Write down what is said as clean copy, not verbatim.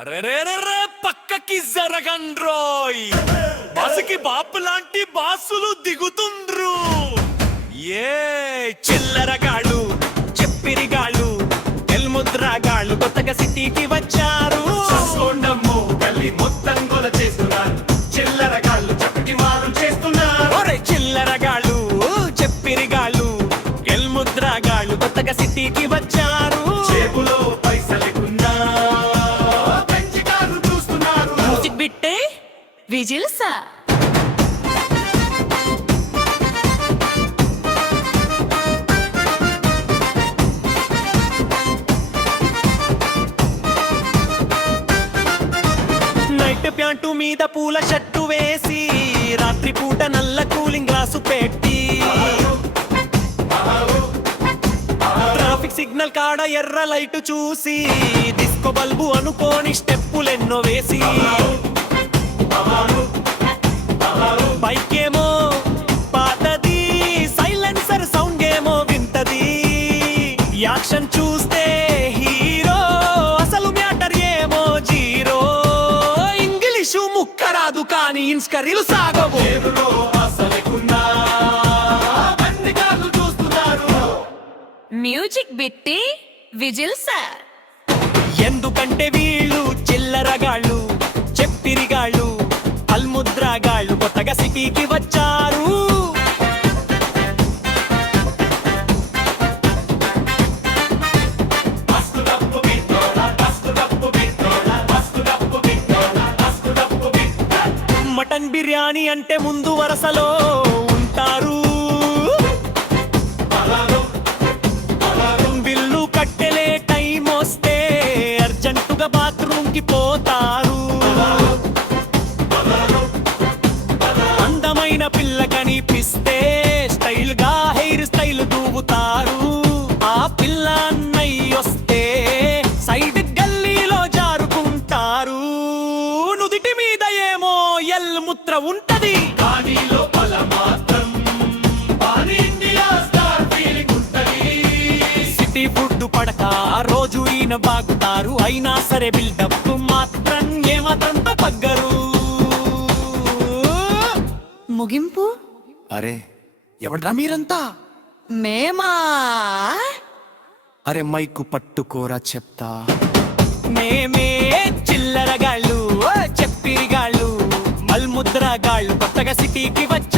అరెరెరెరె పక్కకి జరగండ్రోయ్. బాసుకి బాపు లాంటి బాసులు దిగుతుండ్రు. ఏ చిల్లరగాళ్ళు, చెప్పిరిగాళ్ళు, ఎల్ముద్రగాళ్ళు కొత్తగా సిటీకి వచ్చారు. గల్లీ మొత్తం గొల చేస్తున్నారు. చిల్లరగాళ్ళు చప్పటి మారు చేస్తున్నారు. ఒరే చిల్లరగాళ్ళు, చెప్పిరిగాళ్ళు, ఎల్ముద్రగాళ్ళు కొత్తగా సిటీకి వచ్చారు. జేబులో పైసలేకున్నా పెంచి కారు చూస్తున్నారు. మ్యూజిక్ బిట్టే విజిల్సా నైట్ ప్యాంటు మీద పూల షర్టు వేసి రాత్రి పూట నల్ల కూలింగ్ గ్లాసు పెట్టి ట్రాఫిక్ సిగ్నల్ కాడ ఎర్ర లైట్ చూసి డిస్కో బల్బు అనుకోని స్టెప్పులెన్నో వేసి బైక్ ఏమో పాతది, సైలెన్సర్ సౌండ్ ఏమో వింటది. యాక్షన్ చూస్తే హీరో, అసలు మ్యాటర్ ఏమో జీరో. ఇంగ్లీషు ముక్క రాదు కానీ ఇన్స్కరీలు సాగవు. జేబులో అసలేకున్నా బండి కారు చూస్తున్నారు. మ్యూజిక్ బిట్టి విజిల్సా ఎందుకంటే వీళ్ళు చిల్లరగాళ్ళు, చెప్పిరిగాళ్ళు, అల్ముద్రగాళ్ళు కొత్తగా సిటీకి వచ్చారు. మస్తు డప్పు బిట్టోల, మస్తు డప్పు బిట్టోల, మస్తు డప్పు బిట్టోల, మస్తు డప్పు బిట్టోల. మటన్ బిర్యానీ అంటే ముందు వరసలో ఉంటారు. బిల్లు కట్టెలే టైం వస్తే అర్జెంటుగా బాత్రూమ్ కి పోతారు. అందమైన పిల్ల కనిపిస్తే స్టైల్ గా హెయిర్ స్టైల్ దూవుతారు. ఆ పిల్ల అన్నయ్య వస్తే సైడ్ గల్లీలో జారుకుంటారు. నుదిటి మీద ఏమో ఎల్ ముద్ర ఉంటది. కానీ లోపల మాత్రం పాన్ ఇండియా స్టార్ ఫీలింగ్ ఉంటది. సిటీ ఫుడ్ పడక రోజు ఈయన బాగుతారు. అయినా సరే బిల్డప్ మాత్రం ఏమాత్రంతో పగ్గరు. ముగింపు అరే ఎవడ్రా మీరంతా? మేమా అరే మైకు పట్టుకోరా చెప్తా. మేమే చిల్లరగాళ్ళు, చెప్పిరిగాళ్ళు, మల్ముద్రగాళ్ళు కొత్తగా సిటీకి వచ్చా.